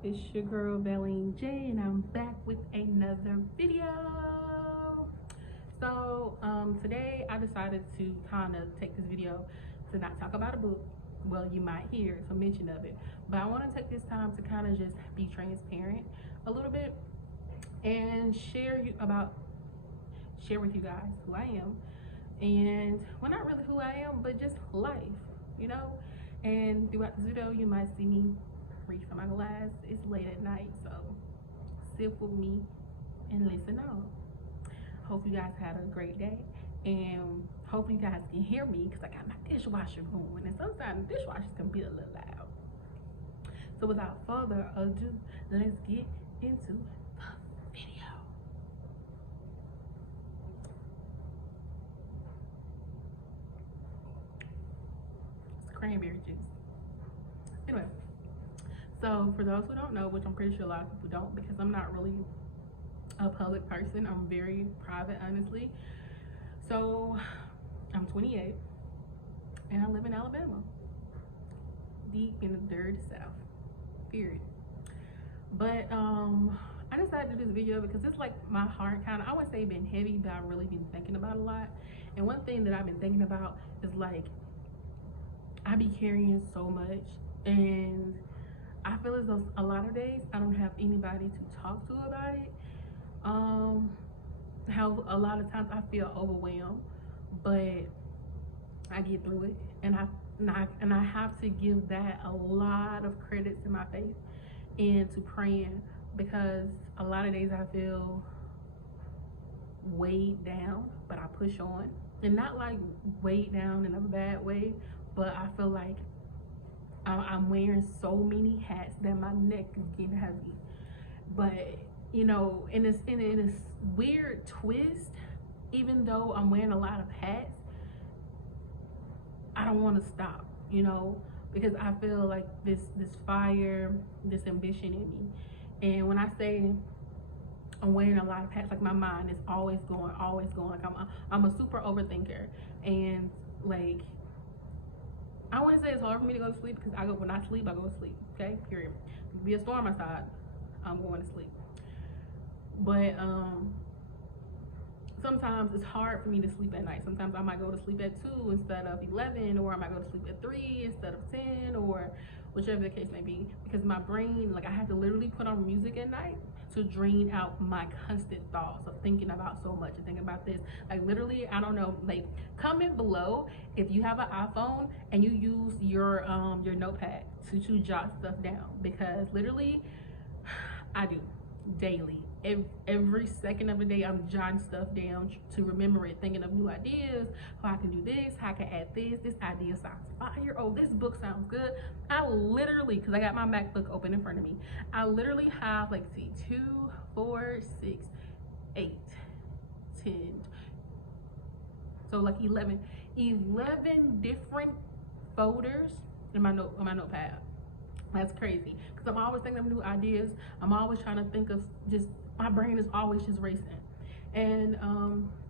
up? It's your girl Vallean J, and I'm back with another video. So today I decided to kind of take this video to not talk about a book. Well, you might hear some mention of it, but I want to take this time to kind of just be transparent a little bit and share with you guys who I am, and well, not really who I am, but just life, you know. And throughout this video, you might see me reach for my glass. It's late at night, so sit with me and listen on. Hope you guys had a great day, and hopefully you guys can hear me because I got my dishwasher going, and sometimes the dishwashers can be a little loud. So without further ado, let's get into the video. It's cranberry juice. Anyway, so for those who don't know, which I'm pretty sure a lot of people don't, because I'm not really a public person, I'm very private, honestly. So I'm 28 and I live in Alabama, deep in the dirty South, period. But I decided to do this video because it's like my heart kind of, I wouldn't say been heavy, but I've really been thinking about a lot. And one thing that I've been thinking about is like, I be carrying so much, and I feel as though a lot of days I don't have anybody to talk to about it. How a lot of times I feel overwhelmed, but I get through it, and I have to give that a lot of credit to my faith and to praying, because a lot of days I feel weighed down, but I push on, and not like weighed down in a bad way, but I feel like I'm wearing so many hats that my neck is getting heavy. But you know, in this weird twist, even though I'm wearing a lot of hats, I don't want to stop, you know, because I feel like this fire, this ambition in me. And when I say I'm wearing a lot of hats, like my mind is always going. Like I'm a super overthinker, and like, I wouldn't say it's hard for me to go to sleep, because when I sleep, I go to sleep. Okay, period. If be a storm outside, I'm going to sleep. But sometimes it's hard for me to sleep at night. Sometimes I might go to sleep at 2 instead of 11, or I might go to sleep at 3 instead of 10, or whichever the case may be, because my brain, like, I have to literally put on music at night to drain out my constant thoughts of thinking about so much and thinking about this. Like, literally, I don't know, like, comment below if you have an iPhone and you use your notepad to jot stuff down, because literally I do daily. Every second of the day, I'm jotting stuff down to remember it, thinking of new ideas, how I can do this, how I can add this idea sounds fire, oh, this book sounds good. I literally, because I got my MacBook open in front of me, I literally have, like, see, 2, 4, 6, 8, 10, so like 11 different folders in my notepad. That's crazy, because I'm always thinking of new ideas. I'm always trying to think of, just, my brain is always just racing. And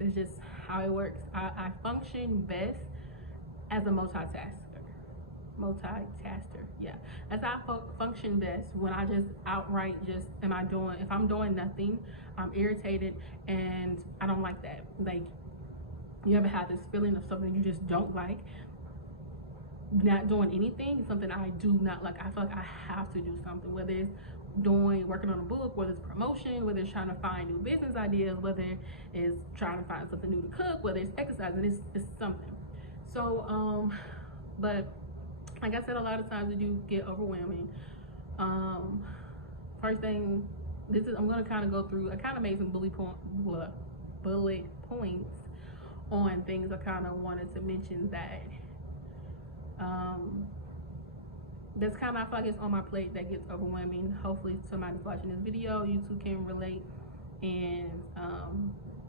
it's just how it works. I function best as a multitasker, yeah. As I function best when I just outright just, if I'm doing nothing, I'm irritated, and I don't like that. Like, you ever had this feeling of something you just don't like? Not doing anything is something I do not like. I feel like I have to do something, whether it's working on a book, whether it's promotion, whether it's trying to find new business ideas, whether it's trying to find something new to cook, whether it's exercising, it's something. So but like I said, a lot of times it do get overwhelming. First thing, I'm gonna kind of go through, I kind of made some bullet points on things I kind of wanted to mention that that's kind of, I feel like it's on my plate, that gets overwhelming. Hopefully somebody's watching this video, you too can relate, and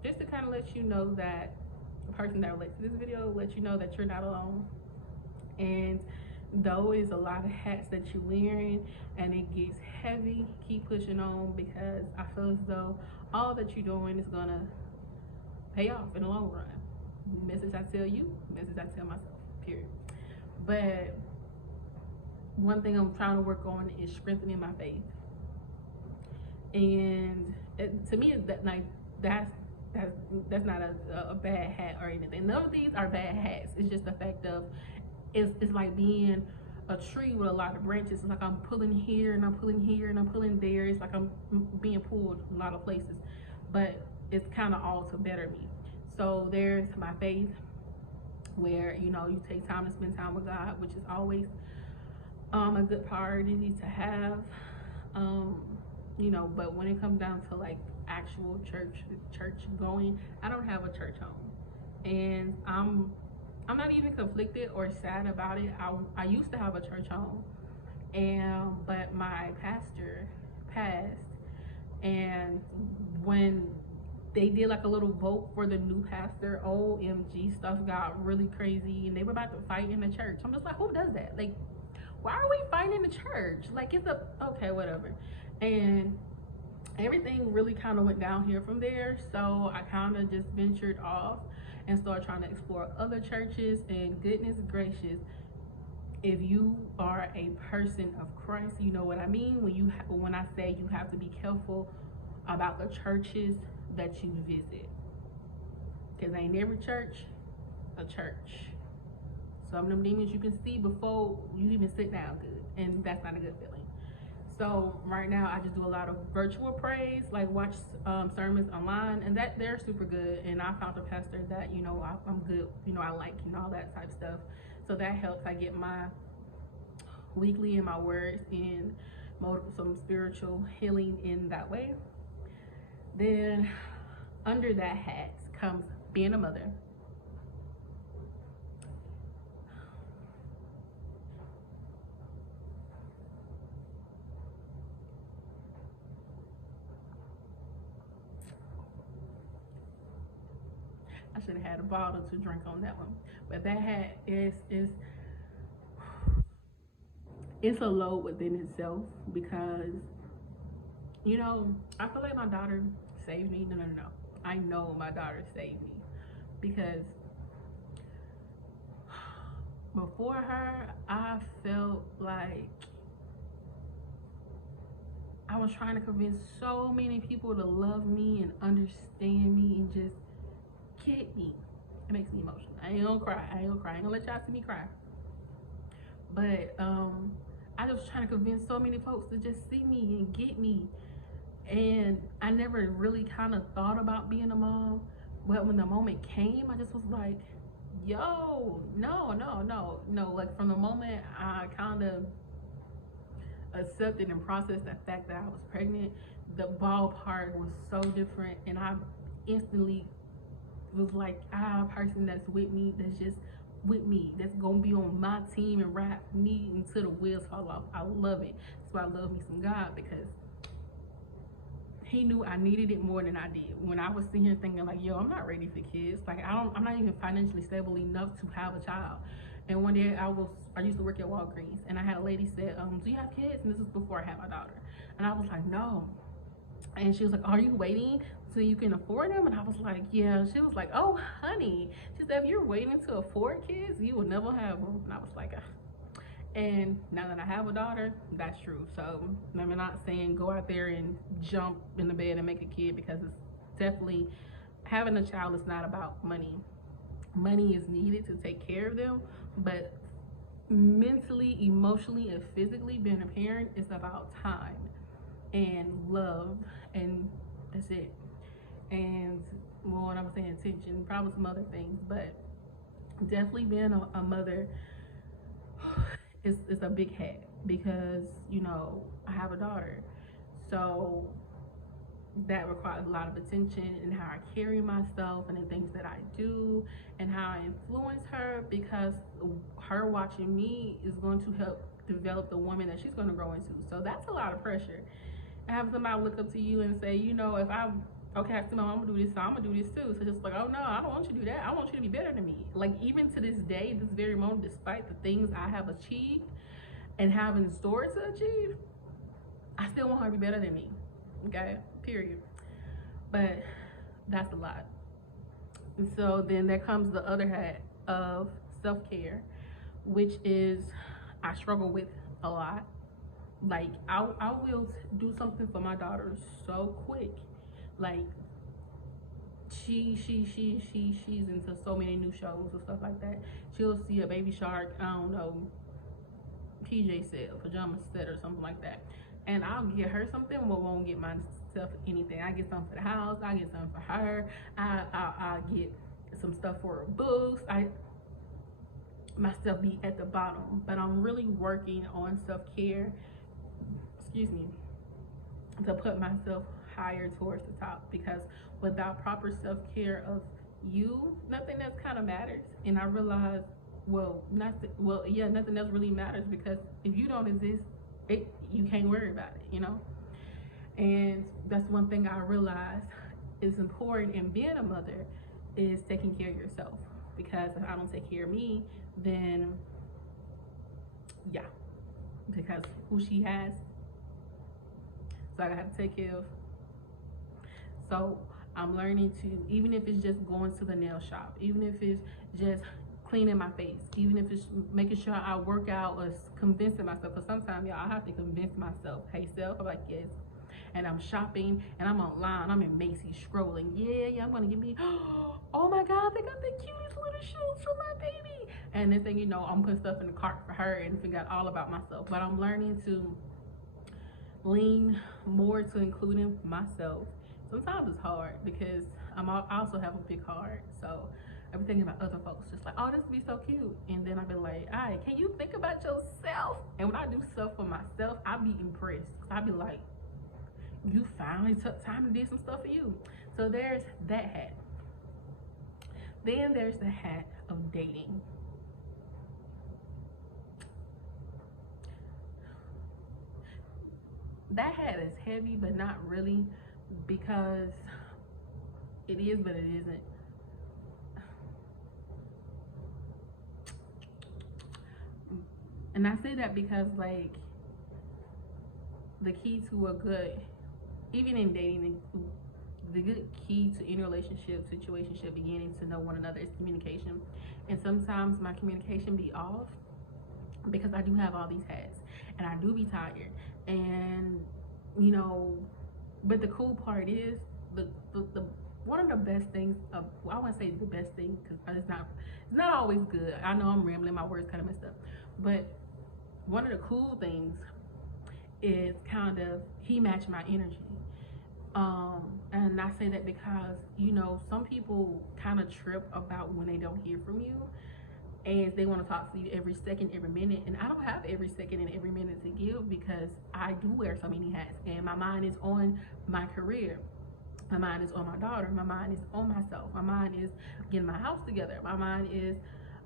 just to kind of let you know that the person that relates to this video, let you know that you're not alone. And though it's a lot of hats that you're wearing and it gets heavy, keep pushing on, because I feel as though all that you're doing is gonna pay off in the long run. Message I tell you, message I tell myself, period. But one thing I'm trying to work on is strengthening my faith. And to me, that like that's that's that's not a bad hat or anything. None of these are bad hats. It's just the fact of it's like being a tree with a lot of branches. It's like I'm pulling here and I'm pulling here and I'm pulling there. It's like I'm being pulled a lot of places, but it's kind of all to better me. So there's my faith, where you take time to spend time with God, which is always a good priority to have. Um, but when it comes down to like actual church going, I don't have a church home, and I'm not even conflicted or sad about it. I used to have a church home, and but my pastor passed, and when they did like a little vote for the new pastor, OMG, stuff got really crazy, and they were about to fight in the church. I'm just like, who does that? Like, why are we fighting in the church? Like, it's a okay, whatever. And everything really kind of went down here from there. So I kind of just ventured off and started trying to explore other churches. And goodness gracious, if you are a person of Christ, you know what I mean when I say you have to be careful about the churches that you visit, because ain't every church a church. Some of them demons you can see before you even sit down good, and that's not a good feeling. So right now I just do a lot of virtual praise, like watch sermons online, and that they're super good. And I found a pastor that I'm good, I like all that type of stuff. So that helps. I get my weekly and my words in, some spiritual healing in that way. Then under that hat comes being a mother. I should have had a bottle to drink on that one. But that hat is it's a load within itself, because I feel like my daughter saved me. No. I know my daughter saved me, because before her, I felt like I was trying to convince so many people to love me and understand me and just get me. It makes me emotional. I ain't gonna cry. I ain't gonna let y'all see me cry. But I was trying to convince so many folks to just see me and get me. And I never really kind of thought about being a mom. But when the moment came, I just was like, yo, no. Like, from the moment I kind of accepted and processed the fact that I was pregnant, the ballpark was so different. And I instantly was like, I have a person that's with me, that's just with me, that's gonna be on my team and ride me until the wheels fall off. I love it. That's why I love me some God, because he knew I needed it more than I did. When I was sitting here thinking like, yo, I'm not ready for kids. Like, I'm not even financially stable enough to have a child. And one day I used to work at Walgreens, and I had a lady said, do you have kids? And this was before I had my daughter. And I was like, no. And she was like, are you waiting so you can afford them? And I was like, yeah. She was like, oh honey, she said, if you're waiting to afford kids, you will never have them. And I was like, and now that I have a daughter, that's true. So I'm not saying go out there and jump in the bed and make a kid, because it's definitely, having a child is not about money. Money is needed to take care of them, but mentally, emotionally, and physically, being a parent is about time and love, and that's it. And well, when I was saying attention, probably some other things, but definitely being a mother is a big hat, because I have a daughter, so that requires a lot of attention, and how I carry myself and the things that I do and how I influence her, because her watching me is going to help develop the woman that she's going to grow into. So that's a lot of pressure. And have somebody look up to you and say, if I'm okay, I see my mom do this, so I'm gonna do this too. So just like, oh no, I don't want you to do that. I want you to be better than me. Like, even to this day, this very moment, despite the things I have achieved and have in store to achieve, I still want her to be better than me. Okay, period. But that's a lot. And so then there comes the other hat of self-care, which is I struggle with a lot. Like I will do something for my daughter so quick. Like she's into so many new shows and stuff like that. She'll see a Baby Shark, I don't know, PJ sale, pajama set or something like that, and I'll get her something, but won't get myself anything. I get something for the house. I get something for her. I get some stuff for her books. I myself be at the bottom, but I'm really working on self care. Excuse me, to put myself higher towards the top, because without proper self care of you, nothing else kind of matters. And I realized, yeah, nothing else really matters, because if you don't exist, you can't worry about it, you know. And that's one thing I realized is important in being a mother, is taking care of yourself. Because if I don't take care of me, then yeah, because who she has, so I gotta take care of. So I'm learning to, even if it's just going to the nail shop, even if it's just cleaning my face, even if it's making sure I work out, or convincing myself. Because sometimes, y'all, I have to convince myself, hey, self, I'm like, yes. And I'm shopping, and I'm online, I'm in Macy's scrolling. Yeah, I'm gonna get me, oh my God, they got the cutest little shoes for my baby. And then thing you know, I'm putting stuff in the cart for her and forgot all about myself. But I'm learning to lean more to including myself. Sometimes it's hard because I also have a big heart, so I'm thinking about other folks, just like, oh, this would be so cute, and then I be like, all right, can you think about yourself? And when I do stuff for myself, I be impressed. I be like, you finally took time to do some stuff for you. So there's that hat. Then there's the hat of dating. That hat is heavy, but not really, because it is, but it isn't. And I say that because, like, the key to a good, even in dating, the good key to any relationship, situationship, beginning to know one another, is communication. And sometimes my communication be off because I do have all these hats, and I do be tired. And, you know, but the cool part is, the one of the best things of, well, I want to say the best thing, because it's not always good. I know I'm rambling, my words kind of messed up, but one of the cool things is kind of, he matched my energy. And I say that because, you know, some people kind of trip about when they don't hear from you, and they want to talk to you every second, every minute. And I don't have every second and every minute to give, because I do wear so many hats, and my mind is on my career. My mind is on my daughter. My mind is on myself. My mind is getting my house together. My mind is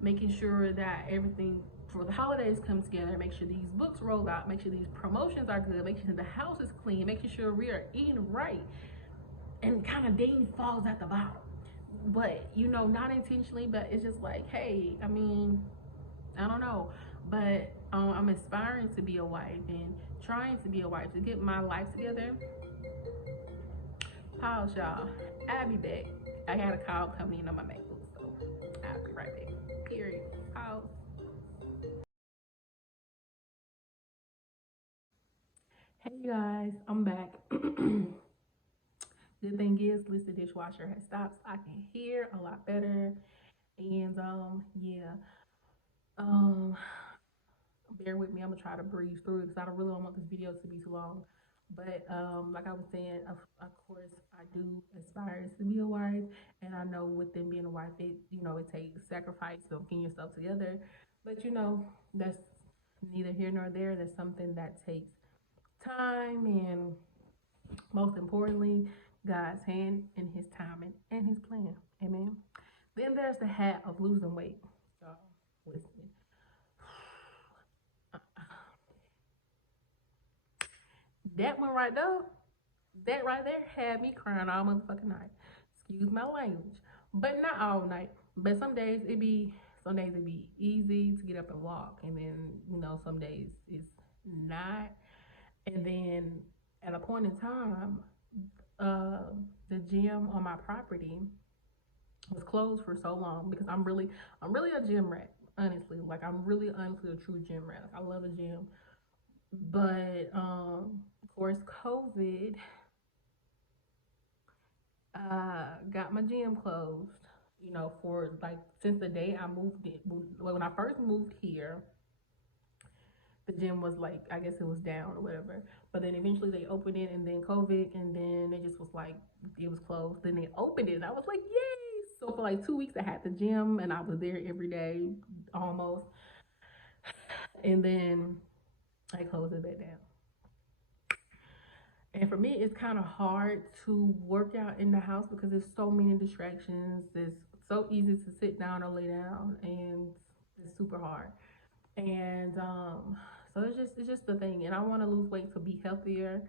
making sure that everything for the holidays comes together. Make sure these books roll out. Make sure these promotions are good. Make sure the house is clean. Making sure we are eating right. And kind of dating falls at the bottom. But, you know, not intentionally, but it's just like, hey, I mean, I don't know. But I'm aspiring to be a wife, and trying to be a wife, to get my life together. Pause, y'all. I'll be back. I got a call coming in on my MacBook, so I'll be right back. Period. Pause. Hey guys, I'm back. Good thing is, at least the dishwasher has stopped, so I can hear a lot better. And yeah. Um, bear with me. I'm gonna try to breeze through it, because I don't really don't want this video to be too long. But like I was saying, of course, I do aspire to be a wife, and I know within being a wife, it takes sacrifice of getting yourself together. But that's neither here nor there. That's something that takes time, and most importantly, God's hand in His timing and His plan. Amen. Then there's the hat of losing weight. So listen, that one right there, that right there had me crying all motherfucking night. Excuse my language, but not all night. But some days it be easy to get up and walk, and then some days it's not. And then at a point in time, uh, the gym on my property was closed for so long, because I'm really a gym rat. Honestly, like, I'm really honestly a true gym rat. Like, I love the gym. But of course, COVID got my gym closed. You know, for like since the day I moved it. When I first moved here, the gym was like, I guess it was down or whatever. But then eventually they opened it, and then COVID, and then it just was like it was closed. Then they opened it, and I was like, yay! So for like 2 weeks, I had the gym, and I was there every day almost. And then I closed it back down. And for me, it's kind of hard to work out in the house because there's so many distractions. It's so easy to sit down or lay down, and it's super hard. And so it's just the thing. And I want to lose weight to be healthier.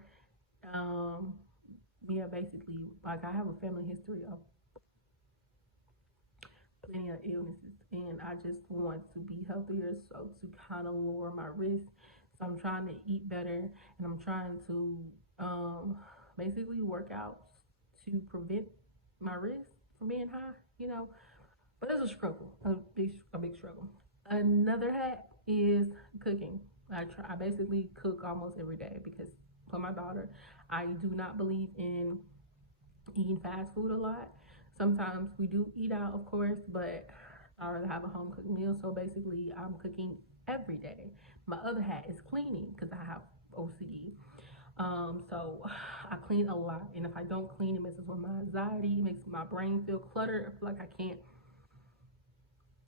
Um, yeah, basically, like I have a family history of plenty of illnesses, and I just want to be healthier, so to kind of lower my risk. So I'm trying to eat better, and I'm trying to basically work out to prevent my risk from being high. But it's a struggle, a big struggle. Another hack is cooking. I basically cook almost every day because for my daughter, I do not believe in eating fast food a lot. Sometimes we do eat out, of course, but I rather have a home cooked meal. So basically, I'm cooking every day. My other hat is cleaning because I have OCD. So I clean a lot, and if I don't clean, it messes with my anxiety, makes my brain feel cluttered. I feel like I can't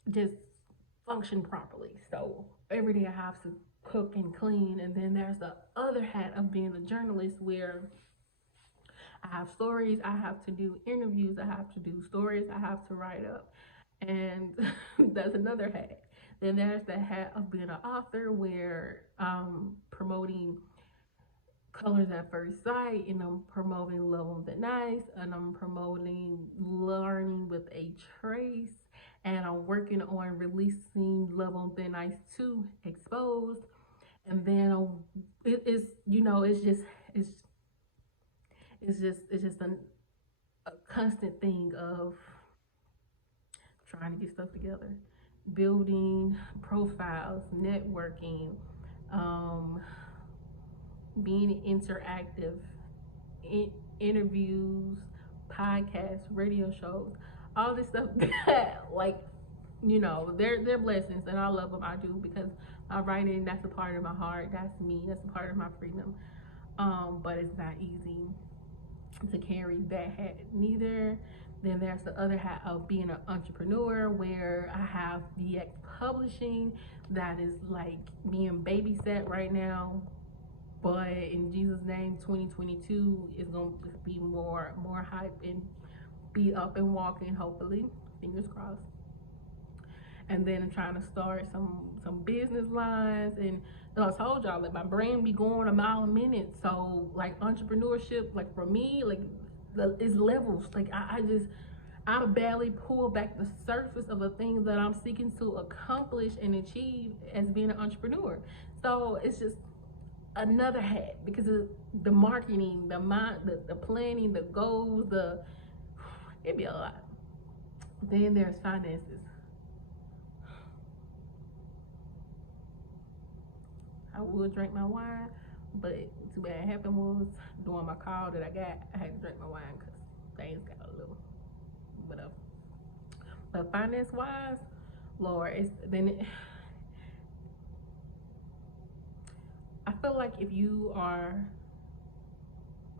just function properly. So every day I have to cook and clean. And then there's the other hat of being a journalist where I have stories, I have to do interviews, I have to do stories, I have to write up. And that's another hat. Then there's the hat of being an author where I'm promoting colors at first sight, and I'm promoting love on the nice, and I'm promoting learning with a trace, and I'm working on releasing love on thin ice 2 exposed. And then it's it's it's just a constant thing of trying to get stuff together, building profiles, networking, um, being interactive, in, interviews, podcasts, radio shows, all this stuff that like they're blessings, and I love them. I do, because my writing, that's a part of my heart. That's me. That's a part of my freedom. But it's not easy to carry that hat neither. Then there's the other hat of being an entrepreneur where I have VX Publishing that is like being babysat right now. But in Jesus' name, 2022 is gonna be more hype and be up and walking, hopefully. Fingers crossed. And then I'm trying to start some business lines. And I told y'all, like, my brain be going a mile a minute. So like entrepreneurship, like for me, like it's levels. Like I barely pull back the surface of the things that I'm seeking to accomplish and achieve as being an entrepreneur. So it's just another hat because of the marketing, the mind, the planning, the goals, it'd be a lot. Then there's finances. I would drink my wine, but too bad happened was during my call that I got, I had to drink my wine because things got a little whatever. But finance wise, Lord, I feel like if you are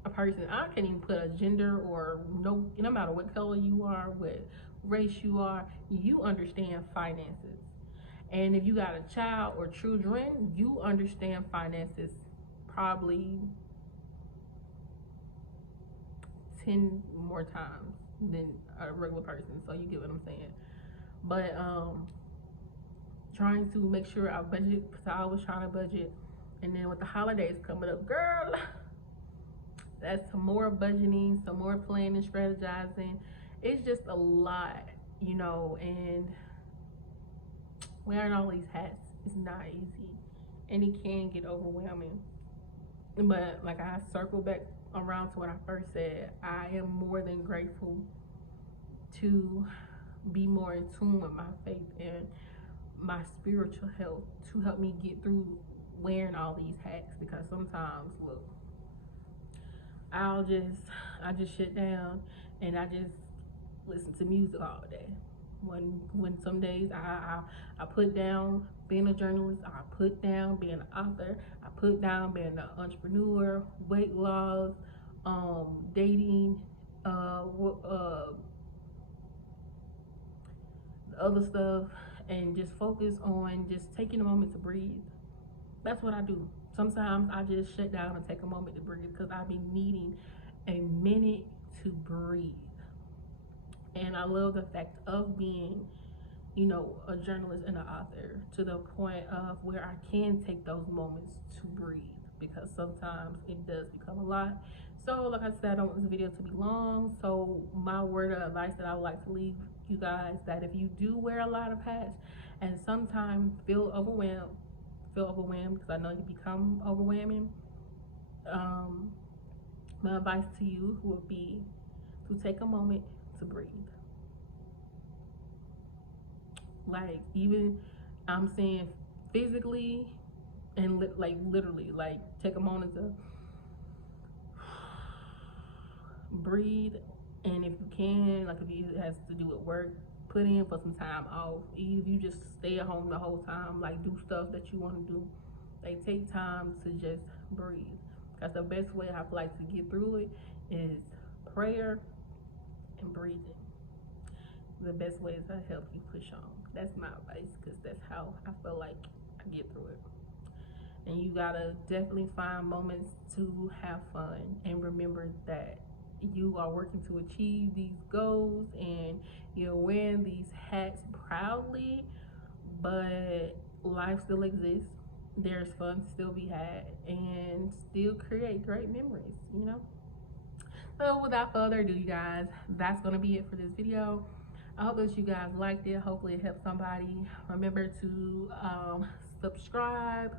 a person, I can't even put a gender or no matter what color you are, what race you are, you understand finances. And if you got a child or children, you understand finances probably 10 more times than a regular person. So you get what I'm saying. But trying to make sure I budget, because I was trying to budget. And then with the holidays coming up, girl, that's some more budgeting, some more planning, strategizing. It's just a lot, and wearing all these hats is not easy, and it can get overwhelming. But like I circle back around to what I first said, I am more than grateful to be more in tune with my faith and my spiritual health to help me get through wearing all these hats, because sometimes, look, I just shut down and I just listen to music all day. When some days I put down being a journalist, I put down being an author, I put down being an entrepreneur, weight loss, dating, other stuff, and just focus on just taking a moment to breathe. That's what I do. Sometimes I just shut down and take a moment to breathe, because I've been needing a minute to breathe. And I love the fact of being, a journalist and an author, to the point of where I can take those moments to breathe, because sometimes it does become a lot. So like I said, I don't want this video to be long. So my word of advice that I would like to leave you guys, that if you do wear a lot of hats and sometimes feel overwhelmed, because I know you become overwhelming, my advice to you would be to take a moment to breathe. Like, even I'm saying physically and literally, like, take a moment to breathe. And if you can, like, if it has to do with work, put in for some time off. Even if you just stay at home the whole time, like, do stuff that you want to do, like, take time to just breathe. Because the best way I feel like to get through it is prayer and breathing. The best way is to help you push on. That's my advice, because that's how I feel like I get through it. And you gotta definitely find moments to have fun, and remember that you are working to achieve these goals, and you're wearing these hats proudly, but life still exists. There's fun to still be had, and still create great memories. So without further ado, you guys, that's gonna be it for this video. I hope that you guys liked it. Hopefully it helped somebody. Remember to subscribe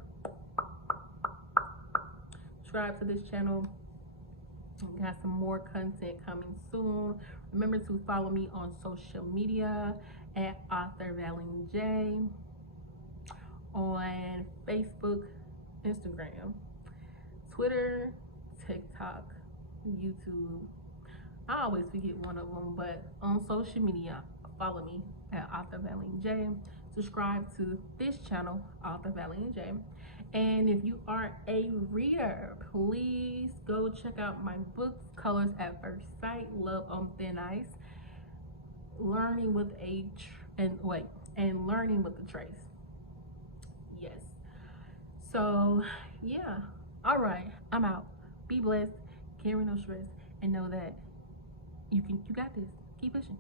to this channel. We got some more content coming soon. Remember to follow me on social media at author Vallean J, on Facebook, Instagram, Twitter, TikTok, YouTube. I always forget one of them, but on social media, follow me at author Vallean J. Subscribe to this channel, author Vallean J. And if you are a reader, please go check out my books, Colors at First Sight, Love on Thin Ice, Learning with and Learning with the Trace. Yes. So yeah. All right, I'm out. Be blessed, carry no stress, and know that you got this. Keep pushing.